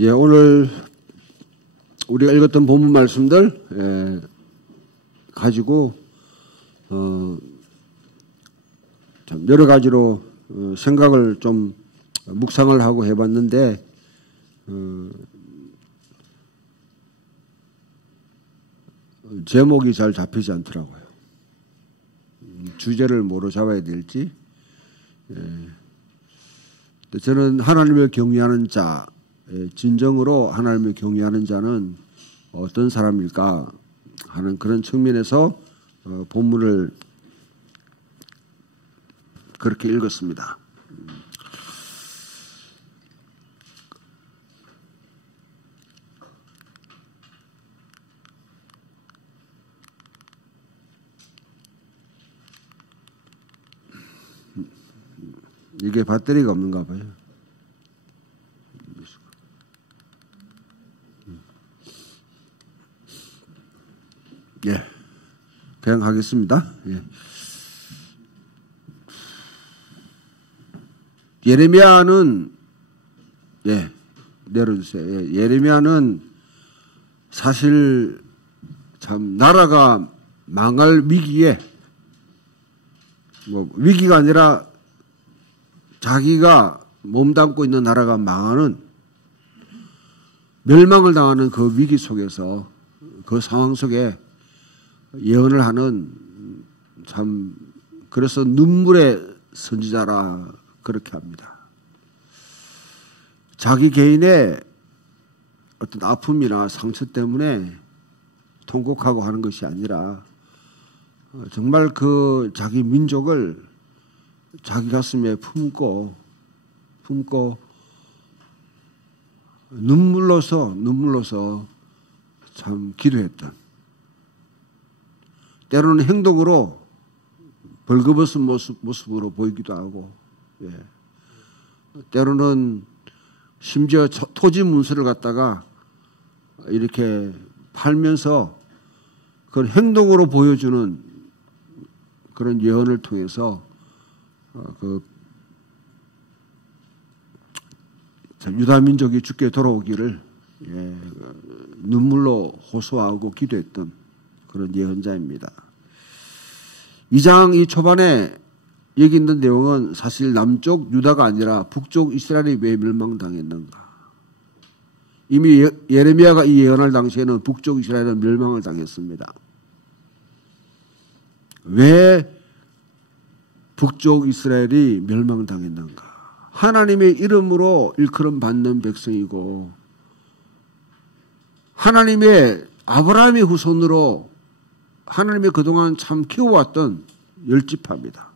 예, 오늘 우리가 읽었던 본문 말씀들 가지고 참 여러 가지로 생각을 좀 묵상을 하고 해봤는데 제목이 잘 잡히지 않더라고요. 주제를 뭐로 잡아야 될지. 저는 하나님을 경외하는 자, 진정으로 하나님을 경외하는 자는 어떤 사람일까 하는 그런 측면에서 본문을 그렇게 읽었습니다. 이게 배터리가 없는가 봐요. 예, 그냥 하겠습니다. 예. 예레미야는 내려주세요. 예, 예레미야는 사실 참 나라가 망할 위기에 위기가 아니라 자기가 몸담고 있는 나라가 망하는 멸망을 당하는 그 위기 속에서 그 상황 속에 예언을 하는 참 그래서 눈물의 선지자라 그렇게 합니다. 자기 개인의 어떤 아픔이나 상처 때문에 통곡하고 하는 것이 아니라 정말 그 자기 민족을 자기 가슴에 품고 눈물로서 참 기도했던, 때로는 행동으로 벌거벗은 모습으로 보이기도 하고, 때로는 심지어 토지 문서를 갖다가 이렇게 팔면서 그런 행동으로 보여주는 그런 예언을 통해서 유다 민족이 주께 돌아오기를 눈물로 호소하고 기도했던 그런 예언자입니다. 2장 이 초반에 여기 있는 내용은 사실 남쪽 유다가 아니라 북쪽 이스라엘이 왜 멸망당했는가. 이미 예레미야가 이 예언할 당시에는 북쪽 이스라엘은 멸망을 당했습니다. 왜 북쪽 이스라엘이 멸망당했는가. 하나님의 이름으로 일컬음 받는 백성이고 하나님의 아브라함의 후손으로 하나님이 그동안 참 키워왔던 열지파입니다.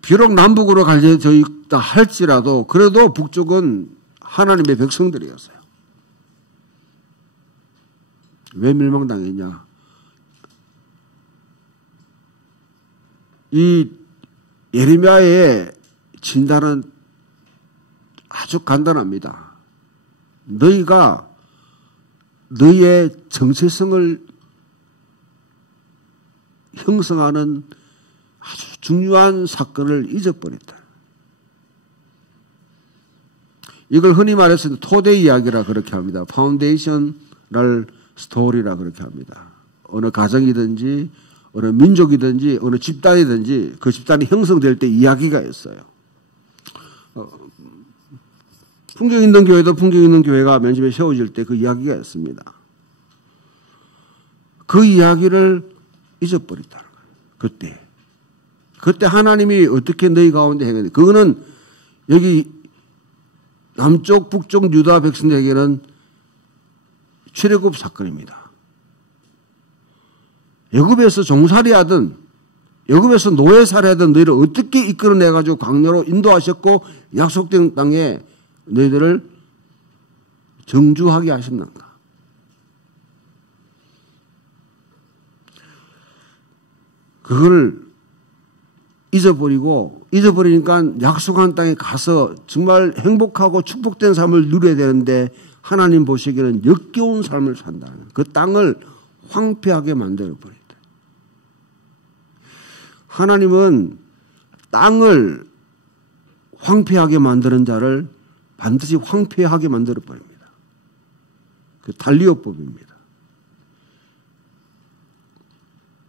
비록 남북으로 갈려져 있다 할지라도 그래도 북쪽은 하나님의 백성들이었어요. 왜 멸망당했냐. 이 예레미야의 진단은 아주 간단합니다. 너희가 너희의 정체성을 형성하는 아주 중요한 사건을 잊어버렸다. 이걸 흔히 말해서 토대 이야기라 그렇게 합니다. 파운데이셔널 스토리라 그렇게 합니다. 어느 가정이든지 어느 민족이든지 어느 집단이든지 그 집단이 형성될 때 이야기가 있어요. 풍경 있는 교회도 풍경 있는 교회가 맨 처음에 세워질 때 그 이야기가 있습니다. 그 이야기를 잊어버렸다는 거예요. 그때 하나님이 어떻게 너희 가운데 행했는지, 그거는 여기 남쪽 북쪽 유다 백성에게는 출애굽 사건입니다. 애굽에서 종살이하든 애굽에서 노예살이하든 너희를 어떻게 이끌어내가지고 광야로 인도하셨고 약속된 땅에 너희들을 정주하게 하셨는가. 그걸 잊어버리니까 약속한 땅에 가서 정말 행복하고 축복된 삶을 누려야 되는데 하나님 보시기에는 역겨운 삶을 산다는 그 땅을 황폐하게 만들어버렸다. 하나님은 땅을 황폐하게 만드는 자를 반드시 황폐하게 만들어버립니다. 그 달리오법입니다.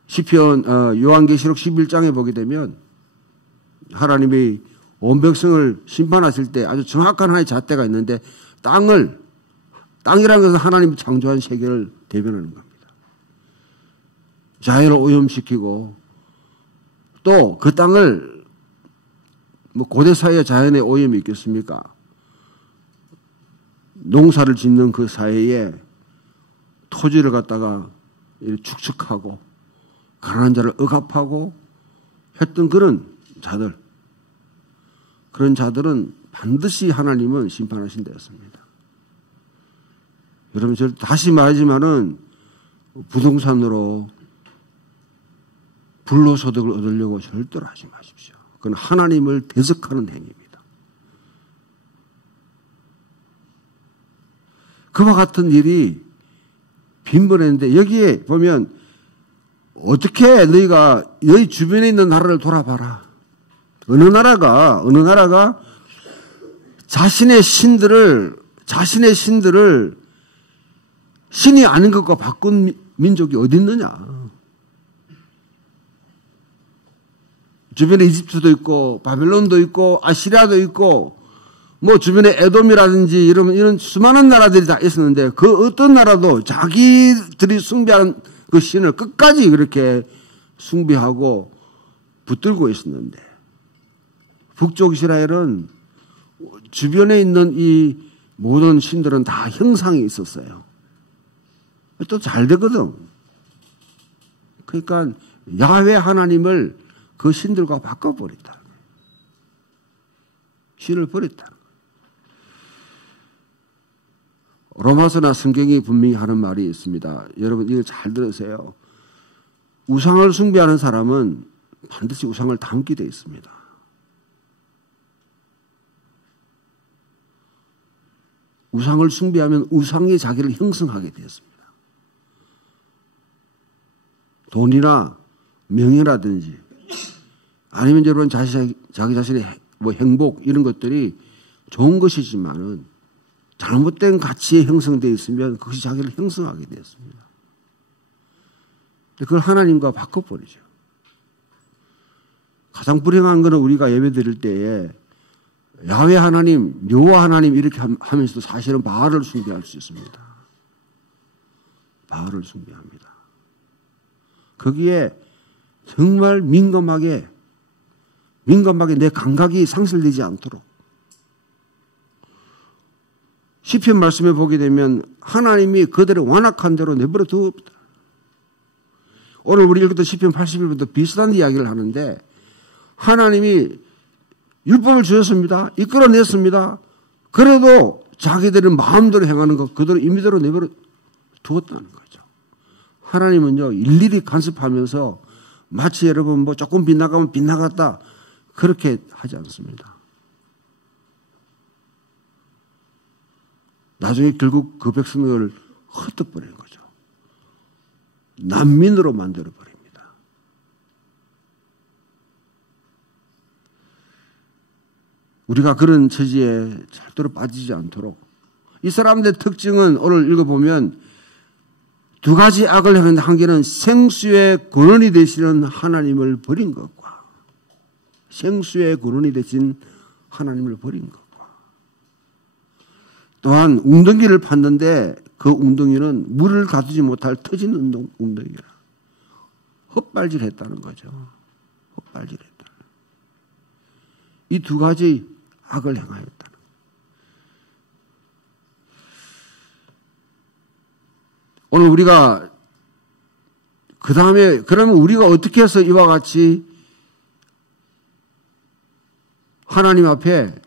시편 요한계시록 11장에 보게 되면 하나님이 온 백성을 심판하실 때 아주 정확한 하나의 잣대가 있는데 땅이라는 것은 하나님이 창조한 세계를 대변하는 겁니다. 자연을 오염시키고 또 그 땅을 뭐 고대 사회에 자연의 오염이 있겠습니까? 농사를 짓는 그 사회에 토지를 갖다가 축축하고 가난한 자를 억압하고 했던 그런 자들은 반드시 하나님은 심판하신다 했습니다. 여러분, 저 다시 말하지만은 부동산으로 불로소득을 얻으려고 절대로 하지 마십시오. 그건 하나님을 대적하는 행위입니다. 그와 같은 일이 빈번했는데 여기에 보면 어떻게 너희 주변에 있는 나라를 돌아봐라. 어느 나라가 자신의 신들을 신이 아닌 것과 바꾼 민족이 어디 있느냐. 주변에 이집트도 있고 바벨론도 있고 아시리아도 있고 뭐 주변에 에돔이라든지 이런 수많은 나라들이 다 있었는데 그 어떤 나라도 자기들이 숭배하는 그 신을 끝까지 그렇게 숭배하고 붙들고 있었는데 북쪽 이스라엘은 주변에 있는 이 모든 신들은 다 형상이 있었어요. 또 잘 되거든. 그러니까 야훼 하나님을 그 신들과 바꿔버렸다. 신을 버렸다. 로마서나 성경이 분명히 하는 말이 있습니다. 여러분 이거 잘 들으세요. 우상을 숭배하는 사람은 반드시 우상을 닮게 되어 있습니다. 우상을 숭배하면 우상이 자기를 형성하게 되었습니다. 돈이나 명예라든지 아니면 여러분 자기 자신의 뭐 행복 이런 것들이 좋은 것이지만은 잘못된 가치에 형성되어 있으면 그것이 자기를 형성하게 되었습니다. 그걸 하나님과 바꿔버리죠. 가장 불행한 것은 우리가 예배 드릴 때에 야훼 하나님, 여호와 하나님 이렇게 하면서도 사실은 바알을 숭배할 수 있습니다. 바알을 숭배합니다. 거기에 정말 민감하게 내 감각이 상실되지 않도록 시편 말씀에 보게 되면 하나님이 그들의 완악한 대로 내버려 두었다. 오늘 우리 읽었던 시편 81부터 비슷한 이야기를 하는데 하나님이 율법을 주셨습니다. 이끌어냈습니다. 그래도 자기들은 마음대로 행하는 것 그대로 임의대로 내버려 두었다는 거죠. 하나님은요 일일이 간섭하면서 마치 여러분 뭐 조금 빗나가면 빗나갔다 그렇게 하지 않습니다. 나중에 결국 그 백성을 흩어버리는 거죠. 난민으로 만들어버립니다. 우리가 그런 처지에 절대로 빠지지 않도록 이 사람들의 특징은 오늘 읽어보면 두 가지 악을 행하는데 한 개는 생수의 근원이 되시는 하나님을 버린 것과 생수의 근원이 되신 하나님을 버린 것과 또한 웅덩이를 팠는데 그 웅덩이는 물을 가두지 못할 터진 웅덩이라 헛발질했다는 거죠. 헛발질했다. 이 두 가지 악을 행하였다. 오늘 우리가 그 다음에 그러면 우리가 어떻게 해서 이와 같이 하나님 앞에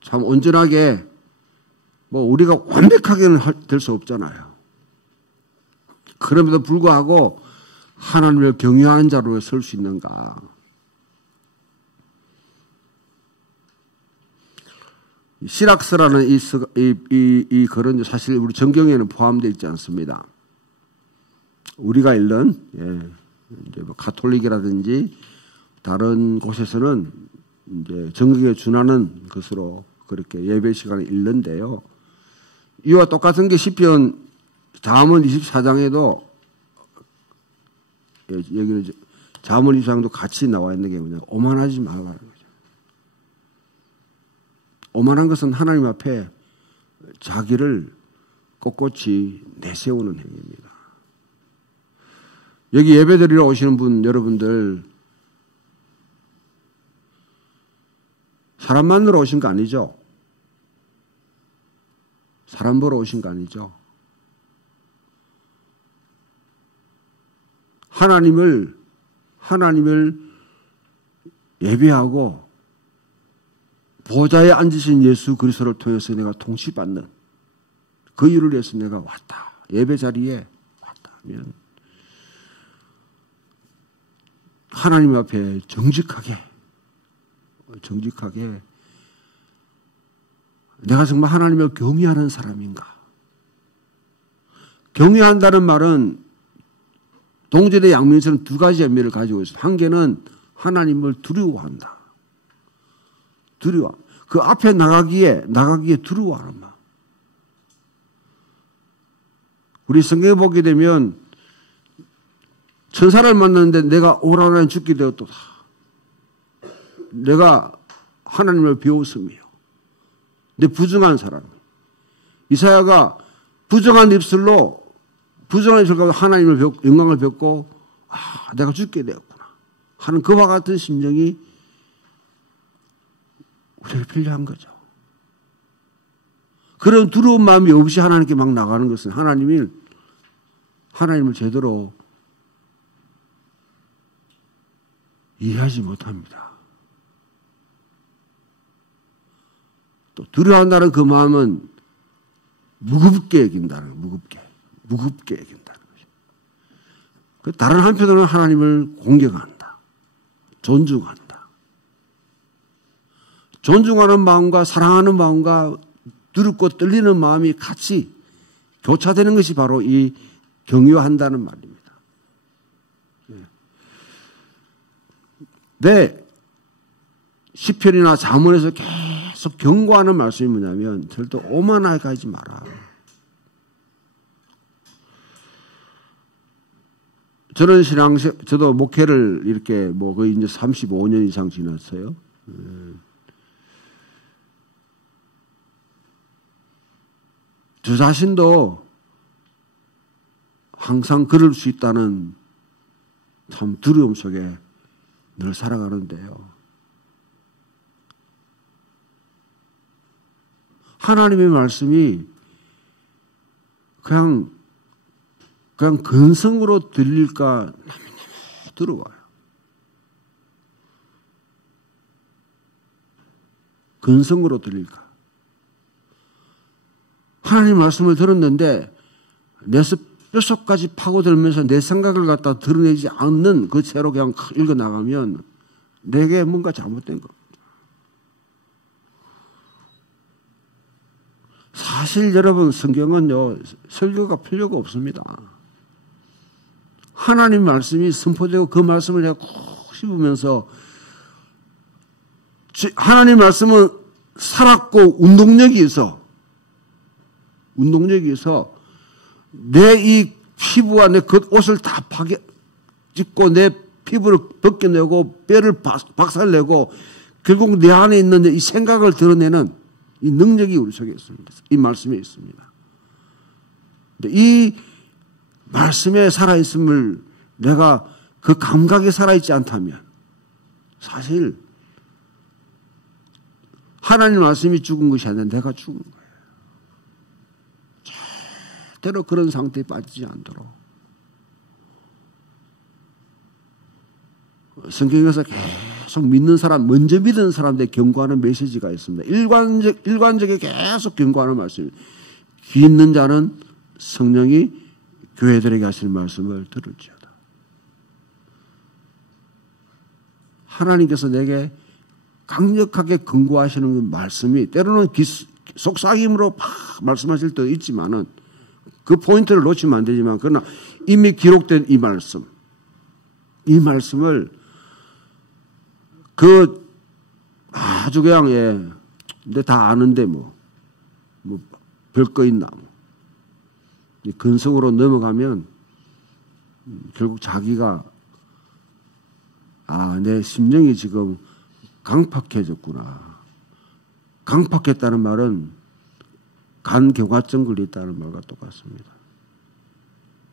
참 온전하게 뭐 우리가 완벽하게는 될 수 없잖아요. 그럼에도 불구하고 하나님을 경외하는 자로 설 수 있는가? 시락서라는 이 글은 사실 우리 정경에는 포함되어 있지 않습니다. 우리가 읽는 이제 뭐 가톨릭이라든지 다른 곳에서는 이제 정극에 준하는 것으로 그렇게 예배 시간을 읽는데요. 이와 똑같은 게 시편 잠언 24장에도 여기는 잠언 24장도 같이 나와 있는 게 뭐냐, 오만하지 말라는 거죠. 오만한 것은 하나님 앞에 자기를 꼿꼿이 내세우는 행위입니다. 여기 예배드리러 오시는 분 여러분들 사람 만나러 오신 거 아니죠? 사람 보러 오신 거 아니죠? 하나님을 예배하고 보좌에 앉으신 예수 그리스도를 통해서 내가 통치받는 그 일을 위해서 내가 왔다. 예배 자리에 왔다 하면 하나님 앞에 정직하게 내가 정말 하나님을 경외하는 사람인가? 경외한다는 말은 동전의 양면에서는 두 가지 의미를 가지고 있어요. 한 개는 하나님을 두려워한다. 그 앞에 나가기에 두려워하는 마음. 우리 성경에 보게 되면 천사를 만났는데 내가 오라는 죽게 되었도다. 내가 하나님을 배웠으며 내 부정한 사람. 이사야가 부정한 입술로 하나님을 영광을 뵙고 내가 죽게 되었구나 하는 그와 같은 심정이 우리에게 필요한 거죠. 그런 두려운 마음이 없이 하나님께 막 나가는 것은 하나님을 제대로 이해하지 못합니다. 또 두려워한다는 그 마음은 무겁게 여긴다는 무겁게 여긴다는 거죠. 다른 한편으로는 하나님을 공경한다. 존중한다. 존중하는 마음과 사랑하는 마음과 두렵고 떨리는 마음이 같이 교차되는 것이 바로 이 경외한다는 말입니다. 네, 시편이나 잠언에서 계속 경고하는 말씀이 뭐냐면 절대 오만하게 가지 마라. 저도 목회를 이렇게 거의 이제 35년 이상 지났어요. 저 자신도 항상 그럴 수 있다는 참 두려움 속에 늘 살아가는데요. 하나님의 말씀이 그냥 근성으로 들릴까 들어와요. 근성으로 들릴까. 하나님 말씀을 들었는데 내 뼛속까지 파고들면서 내 생각을 갖다 드러내지 않는 그 채로 그냥 읽어나가면 내게 뭔가 잘못된 겁니다. 사실 여러분 성경은요 설교가 필요가 없습니다. 하나님 말씀이 선포되고 그 말씀을 내가 꼭 씹으면서 하나님 말씀은 살았고 운동력이 있어 내 이 피부와 내 겉옷을 다 찢고 내 피부를 벗겨내고 뼈를 박살내고 결국 내 안에 있는 이 생각을 드러내는 이 능력이 우리 속에 있습니다. 이 말씀에 있습니다. 이 말씀에 살아있음을 내가 그 감각에 살아있지 않다면 사실 하나님 말씀이 죽은 것이 아니라 내가 죽은 거예요. 절대로 그런 상태에 빠지지 않도록 성경에서 계속 믿는 사람, 먼저 믿은 사람들에 경고하는 메시지가 있습니다. 일관적에 계속 경고하는 말씀입니다. 귀 있는 자는 성령이 교회들에게 하시는 말씀을 들을지어다. 하나님께서 내게 강력하게 경고하시는 그 말씀이 때로는 속삭임으로 막 말씀하실 때도 있지만은 그 포인트를 놓치면 안 되지만 그러나 이미 기록된 이 말씀을 그 아주 그냥 예, 근데 다 아는데 뭐 별거 있나 뭐. 이 근성으로 넘어가면 결국 자기가 내 심령이 지금 강팍해졌구나. 강팍했다는 말은 간경화증 걸렸다는 말과 똑같습니다.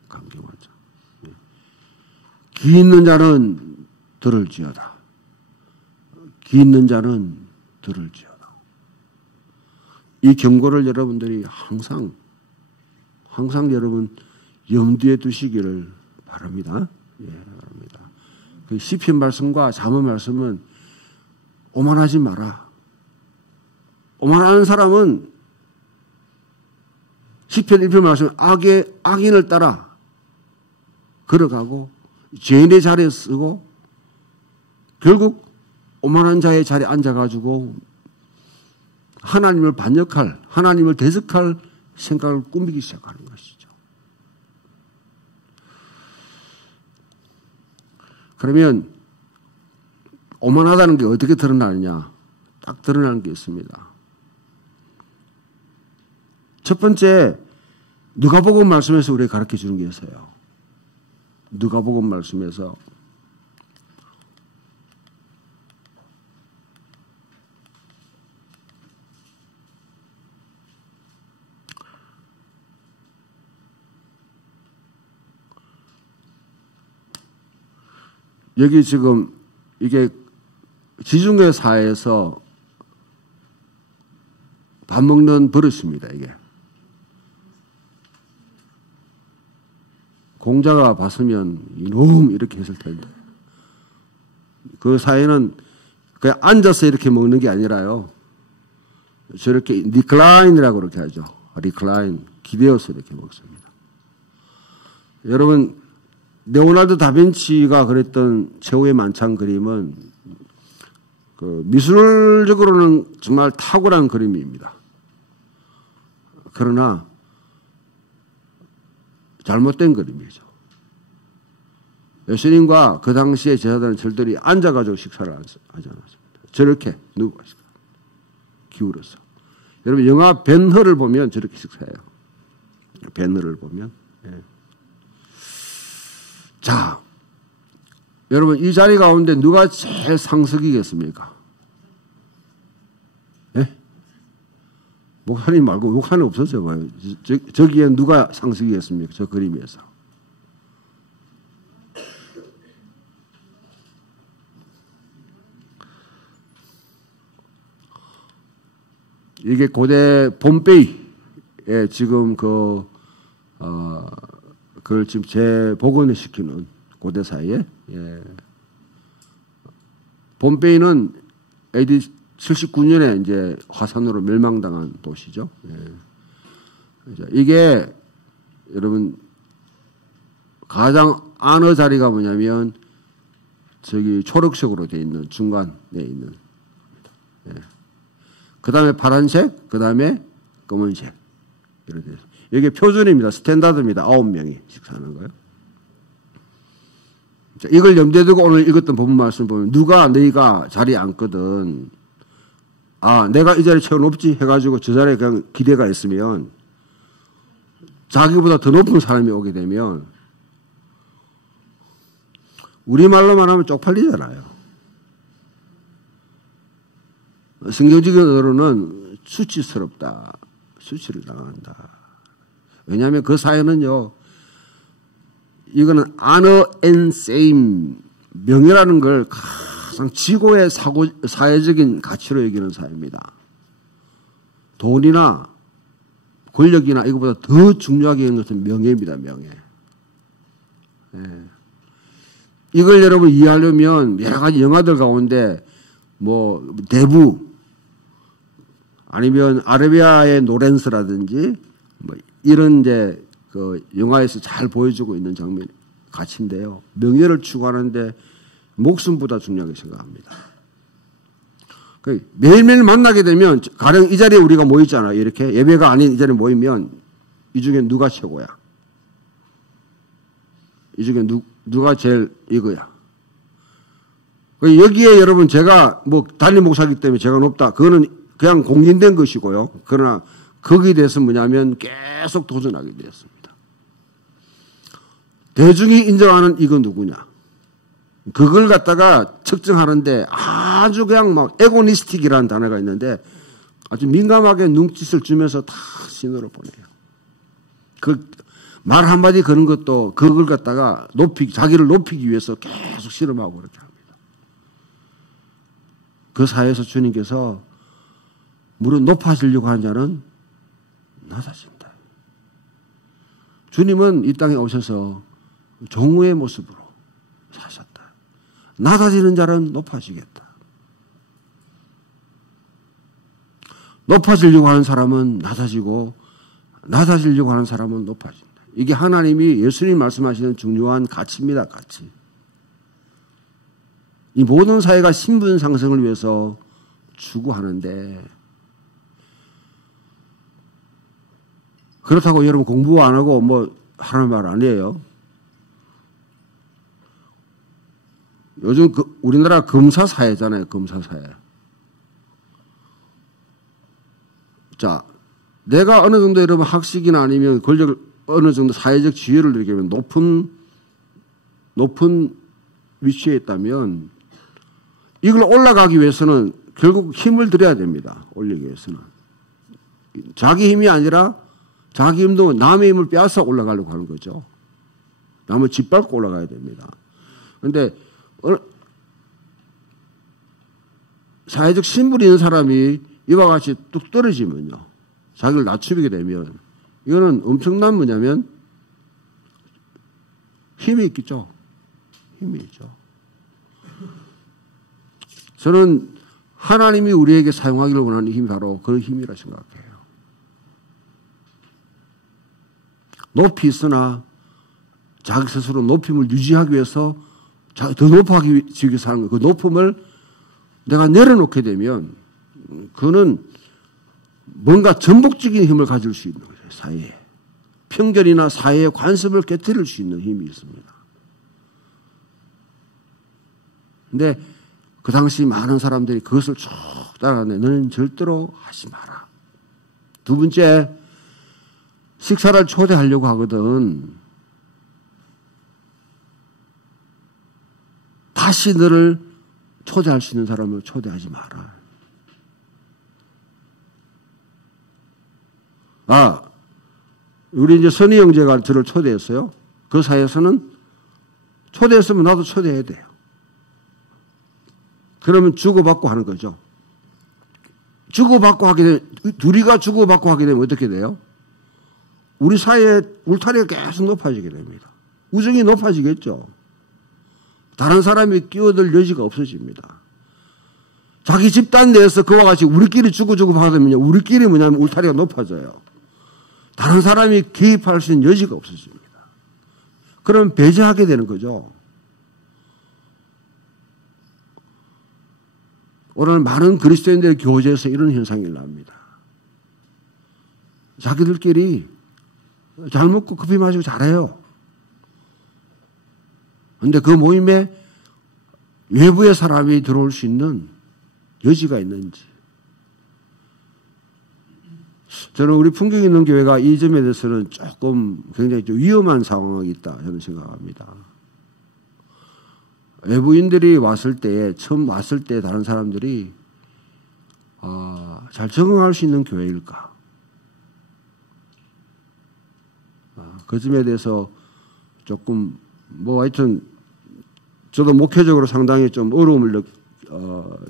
간경화증. 기 있는 자는 들을지어다. 기 있는 자는 들을지어다. 이 경고를 여러분들이 항상 여러분 염두에 두시기를 바랍니다. 예, 바랍니다. 그 시편 말씀과 잠언 말씀은 오만하지 마라. 오만하는 사람은 시편 1편 말씀 악인을 따라 걸어가고 죄인의 자리에 쓰고 결국 오만한 자의 자리에 앉아가지고 하나님을 반역할, 하나님을 대적할 생각을 꾸미기 시작하는 것이죠. 그러면 오만하다는 게 어떻게 드러나느냐? 딱 드러나는 게 있습니다. 첫 번째, 누가복음 말씀에서 우리에게 가르쳐 주는 게 있어요. 누가복음 말씀에서 여기 지금 이게 지중해 사회에서 밥 먹는 버릇입니다. 이게 공자가 봤으면 이놈 이렇게 했을 텐데 그 사회는 그냥 앉아서 이렇게 먹는 게 아니라요. 저렇게 리클라인이라고 그렇게 하죠. 리클라인 기대어서 이렇게 먹습니다. 여러분 레오나르도 다빈치가 그랬던 최후의 만찬 그림은 그 미술적으로는 정말 탁월한 그림입니다. 그러나 잘못된 그림이죠. 예수님과 그 당시에 제사장은 절들이 앉아가지고 식사를 하지 않았습니다. 저렇게 누구 기울어서. 여러분 영화 벤허를 보면 저렇게 식사해요. 벤허를 보면. 예. 자, 여러분 이 자리 가운데 누가 제일 상석이겠습니까? 예? 목사님 말고 목사님 없었죠. 저기에 누가 상석이겠습니까? 저 그림에서. 이게 고대 폼페이에 지금 그걸 지금 재복원을 시키는 고대 사이에, 예. 폼페이는 AD 79년에 이제 화산으로 멸망당한 도시죠. 예. 이게 여러분 가장 안의 자리가 뭐냐면 저기 초록색으로 되어 있는 중간에 있는. 예. 그 다음에 파란색, 그 다음에 검은색. 이렇게. 이게 표준입니다. 스탠다드입니다. 9명이 식사하는 거예요. 자, 이걸 염두에 두고 오늘 읽었던 본문 말씀 보면 누가 너희가 자리에 앉거든 내가 이 자리에 채워 높지 해가지고 저 자리에 그냥 기대가 있으면 자기보다 더 높은 사람이 오게 되면 우리말로만 하면 쪽팔리잖아요. 성경적인 언어로는 수치스럽다. 수치를 당한다. 왜냐하면 그 사회는요, 이거는 honor and shame, 명예라는 걸 가장 지고의 사회적인 가치로 여기는 사회입니다. 돈이나 권력이나 이거보다 더 중요하게 여기는 것은 명예입니다. 명예. 예. 이걸 여러분 이해하려면 여러 가지 영화들 가운데 뭐 대부 아니면 아라비아의 노렌스라든지 뭐 이런 이제 그 영화에서 잘 보여주고 있는 장면 가치인데요. 명예를 추구하는데 목숨보다 중요하게 생각합니다. 매일매일 만나게 되면 가령 이 자리에 우리가 모이잖아요. 이렇게 예배가 아닌 이 자리에 모이면 이 중에 누가 최고야? 이 중에 누가 제일 이거야? 여기에 여러분 제가 뭐 담임 목사이기 때문에 제가 높다. 그거는 그냥 공인된 것이고요. 그러나 거기에 대해서 뭐냐면 계속 도전하게 되었습니다. 대중이 인정하는 이거 누구냐. 그걸 갖다가 측정하는데 아주 그냥 막 에고니스틱이라는 단어가 있는데 아주 민감하게 눈짓을 주면서 다 신호를 보내요. 그 말 한마디 그런 것도 그걸 갖다가 자기를 높이기 위해서 계속 실험하고 그렇게 합니다. 그 사회에서 주님께서 무릇 높아지려고 하는 자는 낮아진다. 주님은 이 땅에 오셔서 종의 모습으로 사셨다. 낮아지는 자는 높아지겠다. 높아지려고 하는 사람은 낮아지고 낮아지려고 하는 사람은 높아진다. 이게 하나님이 예수님이 말씀하시는 중요한 가치입니다. 가치. 이 모든 사회가 신분 상승을 위해서 추구하는데 그렇다고 여러분 공부 안 하고 뭐 하라는 말 아니에요. 요즘 우리나라 검사 사회잖아요. 검사 사회. 자, 내가 어느 정도 여러분 학식이나 아니면 권력을 어느 정도 사회적 지위를 이렇게 높은 위치에 있다면 이걸 올라가기 위해서는 결국 힘을 들여야 됩니다. 올리기 위해서는. 자기 힘이 아니라 자기 힘도 남의 힘을 빼앗아 올라가려고 하는 거죠. 남을 짓밟고 올라가야 됩니다. 그런데 사회적 신분이 있는 사람이 이와 같이 뚝 떨어지면요. 자기를 낮추게 되면 이거는 엄청난 뭐냐면 힘이 있겠죠. 힘이 있죠. 저는 하나님이 우리에게 사용하기를 원하는 힘이 바로 그 힘이라 생각해요. 높이 있으나 자기 스스로 높임을 유지하기 위해서 더 높아지기 위해서 하는 거예요. 그 높음을 내가 내려놓게 되면 그는 뭔가 전복적인 힘을 가질 수 있는 거예요. 사회에. 편견이나 사회의 관습을 깨뜨릴 수 있는 힘이 있습니다. 근데 그 당시 많은 사람들이 그것을 쭉 따라가는데 너는 절대로 하지 마라. 두 번째, 식사를 초대하려고 하거든. 다시 너를 초대할 수 있는 사람을 초대하지 마라. 우리 이제 선희 형제가 저를 초대했어요. 그 사이에서는 초대했으면 나도 초대해야 돼요. 그러면 주고받고 하는 거죠. 주고받고 하게 되면, 둘이가 주고받고 하게 되면 어떻게 돼요? 우리 사이의 울타리가 계속 높아지게 됩니다. 우정이 높아지겠죠. 다른 사람이 끼어들 여지가 없어집니다. 자기 집단 내에서 그와 같이 우리끼리 주고주고 받으면요. 우리끼리 뭐냐면 울타리가 높아져요. 다른 사람이 개입할 수 있는 여지가 없어집니다. 그럼 배제하게 되는 거죠. 오늘 많은 그리스도인들의 교제에서 이런 현상이 일어납니다. 자기들끼리 잘 먹고 커피 마시고 잘해요. 그런데 그 모임에 외부의 사람이 들어올 수 있는 여지가 있는지. 저는 우리 풍경 있는 교회가 이 점에 대해서는 조금 굉장히 좀 위험한 상황이 있다 저는 생각합니다. 외부인들이 왔을 때, 처음 왔을 때 다른 사람들이 잘 적응할 수 있는 교회일까? 그 점에 대해서 조금 하여튼 저도 목회적으로 상당히 좀 어려움을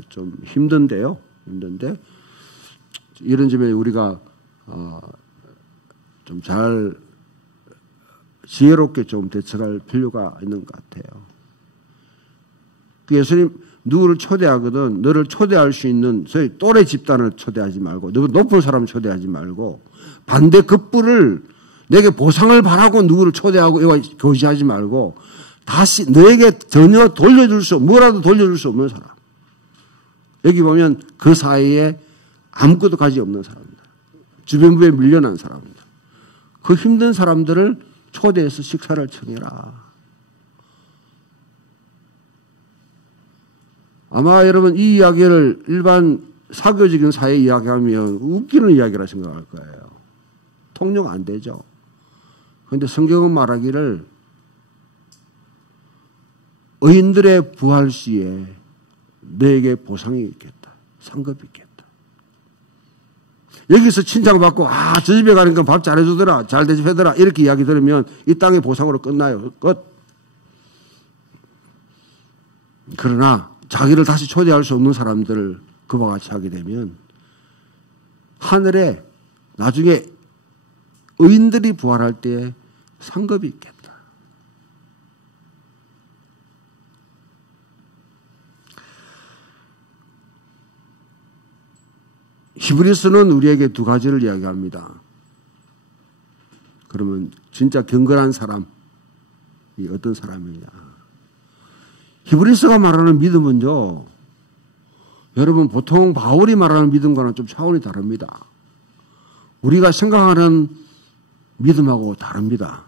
좀 힘든데요. 힘든데 이런 점에 우리가 좀 잘 지혜롭게 좀 대처할 필요가 있는 것 같아요. 그 예수님 누구를 초대하거든 너를 초대할 수 있는 저희 또래 집단을 초대하지 말고 너무 높은 사람을 초대하지 말고 반대 급부를 내게 보상을 바라고 누구를 초대하고 교제하지 말고 다시 너에게 전혀 뭐라도 돌려줄 수 없는 사람. 여기 보면 그 사이에 아무것도 가지 없는 사람들. 주변부에 밀려난 사람들. 그 힘든 사람들을 초대해서 식사를 청해라. 아마 여러분 이 이야기를 일반 사교적인 사회 이야기하면 웃기는 이야기라 생각할 거예요. 통용 안 되죠. 그런데 성경은 말하기를 의인들의 부활 시에 너에게 보상이 있겠다. 상급이 있겠다. 여기서 칭찬받고 저 집에 가니까 밥 잘해주더라. 잘 대접하더라. 이렇게 이야기 들으면 이 땅의 보상으로 끝나요. 끝. 그러나 자기를 다시 초대할 수 없는 사람들을 그와 같이 하게 되면 하늘에 나중에 의인들이 부활할 때 상급이 있겠다. 히브리서는 우리에게 두 가지를 이야기합니다. 그러면 진짜 경건한 사람이 어떤 사람이냐. 히브리서가 말하는 믿음은요, 여러분 보통 바울이 말하는 믿음과는 좀 차원이 다릅니다. 우리가 생각하는 믿음하고 다릅니다.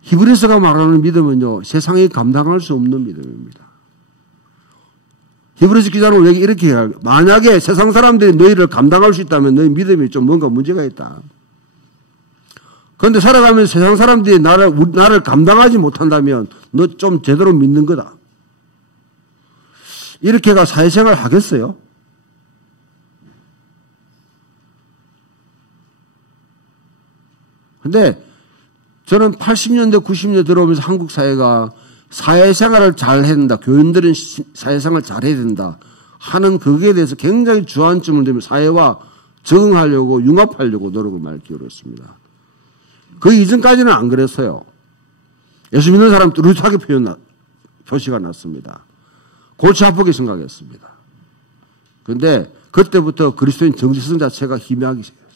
히브리서가 말하는 믿음은요, 세상이 감당할 수 없는 믿음입니다. 히브리서 기자는 우리에게 이렇게 해요. 만약에 세상 사람들이 너희를 감당할 수 있다면 너희 믿음이 좀 뭔가 문제가 있다. 그런데 살아가면서 세상 사람들이 나를 감당하지 못한다면 너 좀 제대로 믿는 거다. 이렇게가 사회생활 하겠어요? 근데 저는 80년대, 90년대 들어오면서 한국 사회가 사회생활을 잘 해야 된다. 교인들은 사회생활을 잘 해야 된다. 하는 거기에 대해서 굉장히 주안점을 두며 사회와 적응하려고 융합하려고 노력을 많이 기울였습니다. 그 이전까지는 안 그랬어요. 예수 믿는 사람 뚜렷하게 표시가 났습니다. 골치 아프게 생각했습니다. 그런데 그때부터 그리스도인 정체성 자체가 희미하기 시작했어요.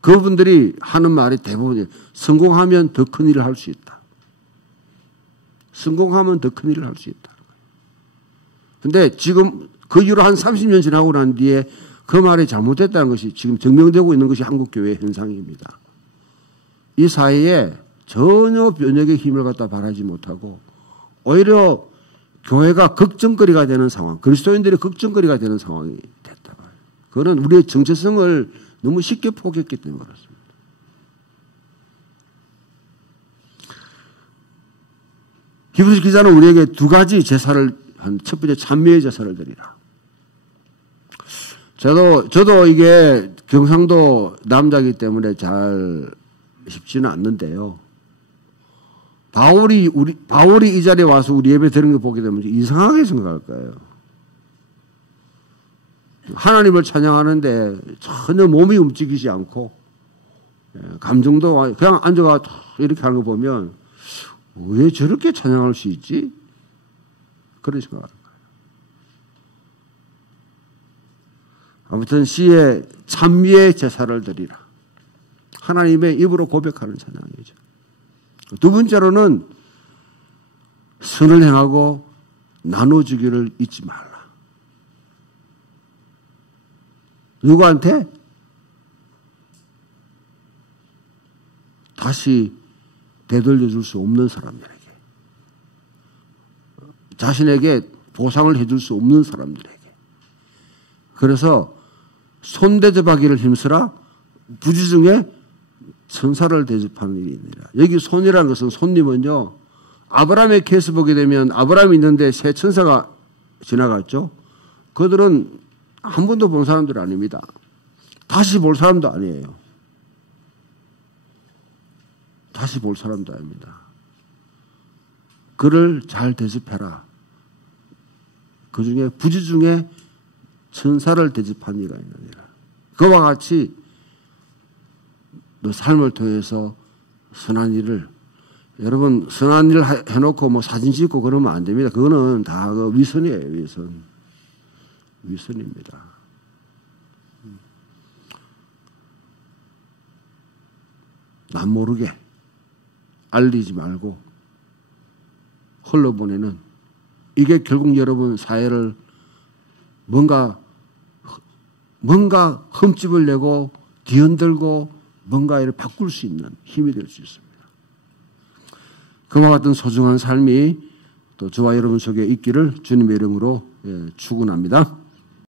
그분들이 하는 말이 대부분 성공하면 더 큰 일을 할 수 있다. 성공하면 더 큰 일을 할 수 있다. 그런데 지금 그 이후로 한 30년 지나고 난 뒤에 그 말이 잘못됐다는 것이 지금 증명되고 있는 것이 한국교회의 현상입니다. 이 사회에 전혀 변혁의 힘을 갖다 발하지 못하고 오히려 교회가 걱정거리가 되는 상황, 그리스도인들이 걱정거리가 되는 상황이 됐다. 그거는 우리의 정체성을 너무 쉽게 포기했기 때문에 그렇습니다. 히브리서 기자는 우리에게 두 가지 제사를 첫 번째 찬미의 제사를 드리라. 저도 이게 경상도 남자이기 때문에 잘 쉽지는 않는데요. 바울이 이 자리에 와서 우리 예배 드리는 거 보게 되면 이상하게 생각할 거예요. 하나님을 찬양하는데 전혀 몸이 움직이지 않고 감정도 그냥 앉아가 이렇게 하는 거 보면 왜 저렇게 찬양할 수 있지? 그런 생각을 하는 거예요. 아무튼 시에 찬미의 제사를 드리라. 하나님의 입으로 고백하는 찬양이죠. 두 번째로는 선을 행하고 나눠주기를 잊지 말라. 누구한테? 다시 되돌려 줄 수 없는 사람들에게. 자신에게 보상을 해줄 수 없는 사람들에게. 그래서 손대접하기를 힘쓰라. 부지 중에 천사를 대접하는 일이 있느니라. 여기 손이라는 것은 손님은요. 아브라함의 케이스 보게 되면 아브라함이 있는데 세 천사가 지나갔죠. 그들은 한 번도 본 사람들 아닙니다. 다시 볼 사람도 아니에요. 다시 볼 사람도 아닙니다. 그를 잘 대접해라. 그 중에 부지 중에 천사를 대접한 이가 있느니라. 그와 같이 너 삶을 통해서 선한 일을 여러분 선한 일 해놓고 뭐 사진 찍고 그러면 안 됩니다. 그거는 다 그 위선이에요. 위선입니다. 남 모르게 알리지 말고 흘러보내는 이게 결국 여러분 사회를 뭔가 흠집을 내고 뒤흔들고 뭔가 이를 바꿀 수 있는 힘이 될 수 있습니다. 그와 같은 소중한 삶이 또 저와 여러분 속에 있기를 주님의 이름으로 축원합니다.